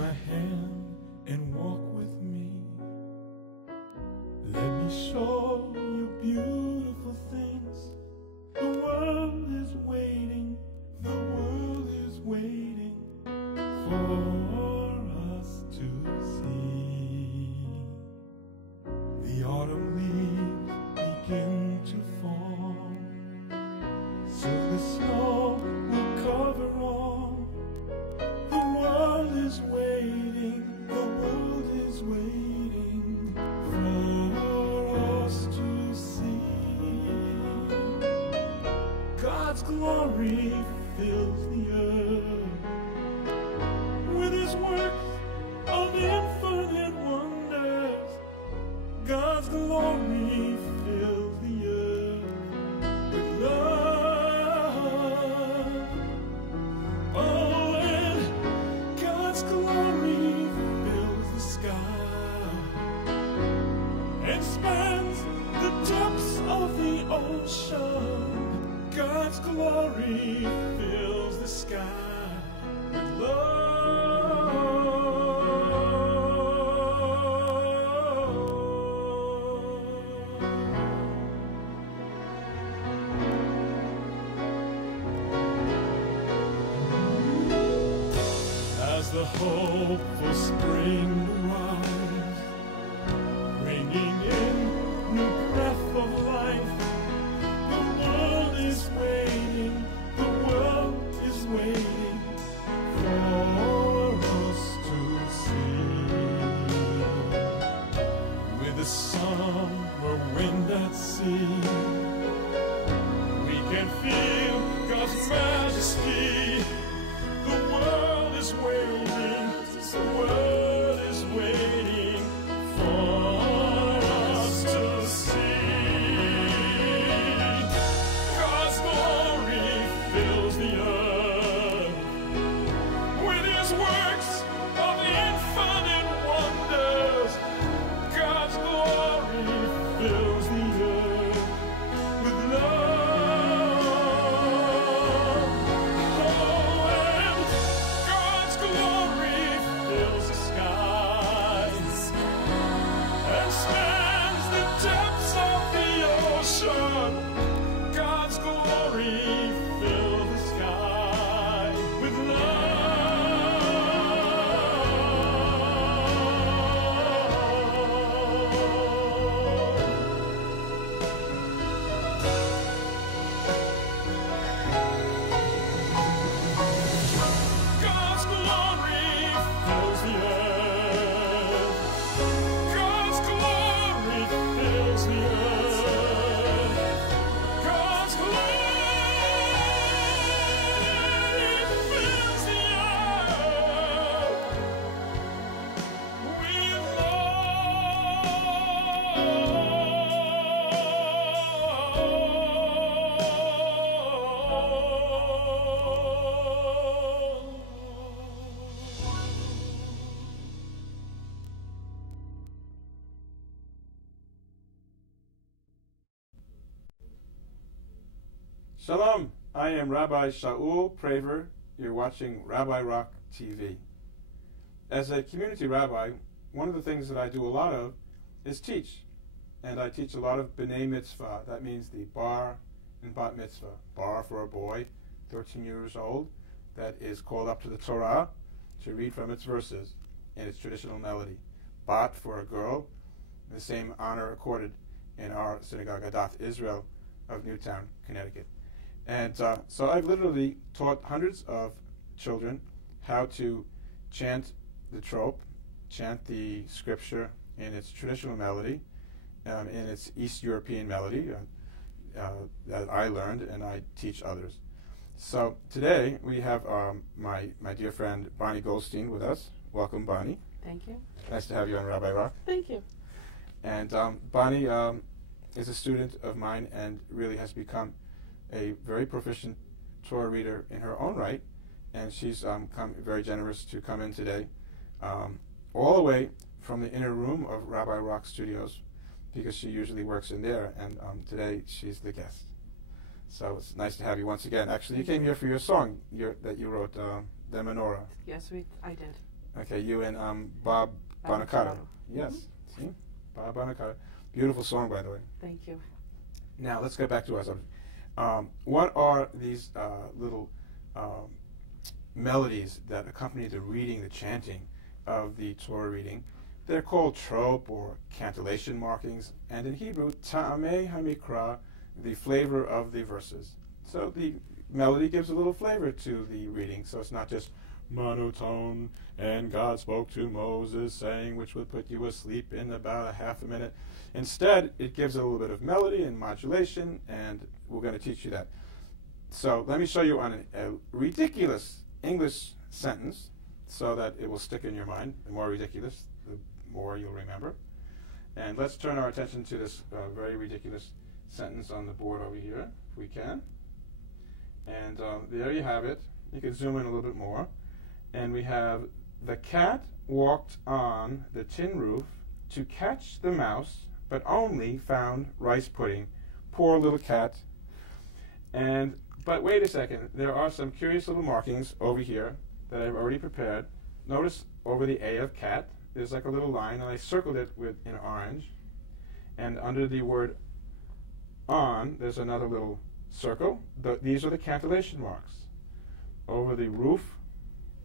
my hand and walk with me. Let me show you beautiful things. The world is waiting, the world is waiting for us to see. The autumn leaves begin to fall, so the snow will cover all. The world is waiting, the world is waiting for us to see. God's glory fills the earth with His works of infinite wonders. God's glory fills the earth with love. Oh, and God's glory fills the sky and spans the depths of the ocean. God's glory fills the sky with love. As the hopeful spring arrives, bringing in new breath of life, the world is waiting, the world is waiting for us to see. With the summer wind at sea, we can feel God's majesty. The world is waiting, the world is waiting for us to see. God's glory fills the earth with His works of infinite wonders. God's glory fills the earth with love. Oh, and God's glory fills the skies and spans the depths of the ocean. God's glory fills the sky with God's glory fills the earth. God's glory fills the earth. God's glory fills the earth with Shalom, I am Rabbi Shaul Praver. You're watching Rabbi Rock TV. As a community rabbi, one of the things that I do a lot of is teach. And I teach a lot of B'nai Mitzvah. That means the bar and bat mitzvah. Bar for a boy, 13 years old, that is called up to the Torah to read from its verses in its traditional melody. Bat for a girl, the same honor accorded in our synagogue, Adath Israel of Newtown, Connecticut. And so I've literally taught hundreds of children how to chant the trope, chant the scripture in its traditional melody, in its East European melody that I learned and I teach others. So today we have my dear friend Bonnie Goldstein with us. Welcome, Bonnie. Thank you. Nice to have you on Rabbi Rock. Thank you. And Bonnie is a student of mine and really has become a very proficient Torah reader in her own right, and she's come very generous to come in today, all the way from the inner room of Rabbi Rock Studios, because she usually works in there, and today she's the guest. So it's nice to have you once again. Actually, you came here for your song that you wrote, The Menorah. Yes, I did. Okay, you and Bob Bonacato. Yes, see? Bob Bonacato. Beautiful song, by the way. Thank you. Now, let's get back to our subject. What are these little melodies that accompany the reading, the chanting of the Torah reading? They're called trope or cantillation markings, and in Hebrew, ta'amei hamikra, the flavor of the verses. So the melody gives a little flavor to the reading, so it's not just monotone, and God spoke to Moses, saying, which would put you asleep in about a half a minute. Instead, it gives a little bit of melody and modulation, and we're going to teach you that. So let me show you on a ridiculous English sentence so that it will stick in your mind. The more ridiculous, the more you'll remember. And let's turn our attention to this very ridiculous sentence on the board over here, if we can. And there you have it. You can zoom in a little bit more. And we have, the cat walked on the tin roof to catch the mouse, but only found rice pudding. Poor little cat. But wait a second, there are some curious little markings over here that I've already prepared. Notice over the A of cat, there's like a little line, and I circled it in orange. And under the word on, there's another little circle. These are the cantillation marks. Over the roof,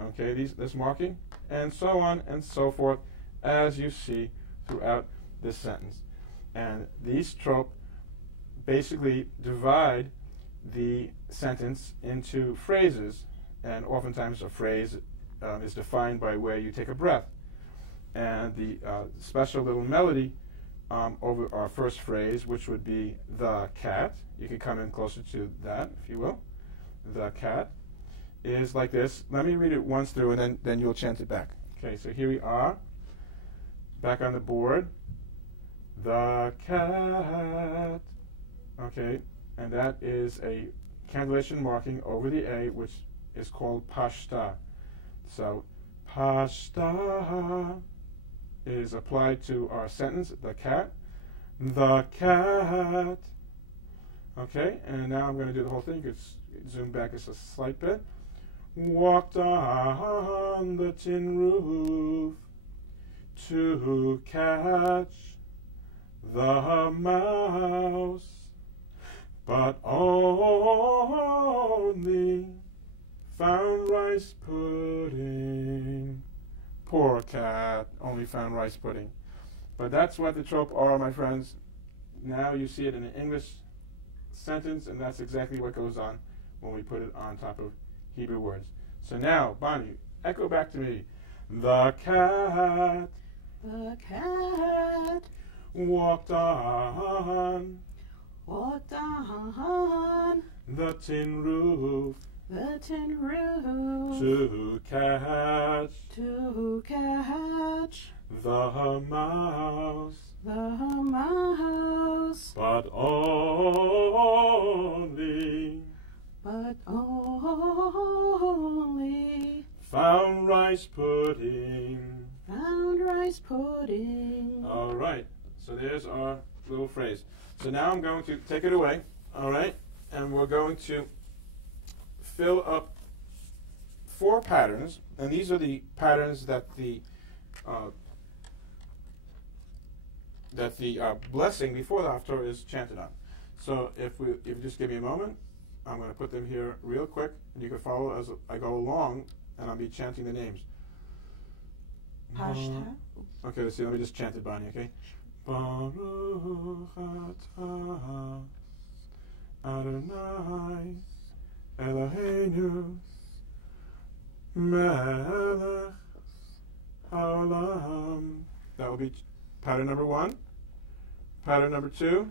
okay, this marking, and so on and so forth, as you see throughout this sentence. And these trope basically divide the sentence into phrases, and oftentimes a phrase is defined by where you take a breath. And the special little melody over our first phrase, which would be the cat, you can come in closer to that, if you will. The cat is like this. Let me read it once through, and then you'll chant it back. Okay, so here we are, back on the board. The cat. Okay, and that is a cantillation marking over the A, which is called pashta. So pashta is applied to our sentence, the cat. The cat. Okay, and now I'm going to do the whole thing. You can zoom back just a slight bit. Walked on the tin roof to catch the mouse, but only found rice pudding. Poor cat, only found rice pudding. But that's what the trope are, my friends. Now you see it in an English sentence, and that's exactly what goes on when we put it on top of Hebrew words. So now, Bonnie, echo back to me. The cat walked on the tin roof to catch the mouse, but only found rice pudding. All right, so there's our little phrase. So now I'm going to take it away, all right, and we're going to fill up 4 patterns, and these are the patterns that the blessing before the Haftorah is chanted on. So if you just give me a moment, I'm going to put them here real quick, and you can follow as I go along, and I'll be chanting the names. Pashta. Okay, let's see. Let me just chant it, Bonnie. Okay. Baruch atah Adonai Eloheinu Melech haolam. That will be pattern number 1. Pattern number 2.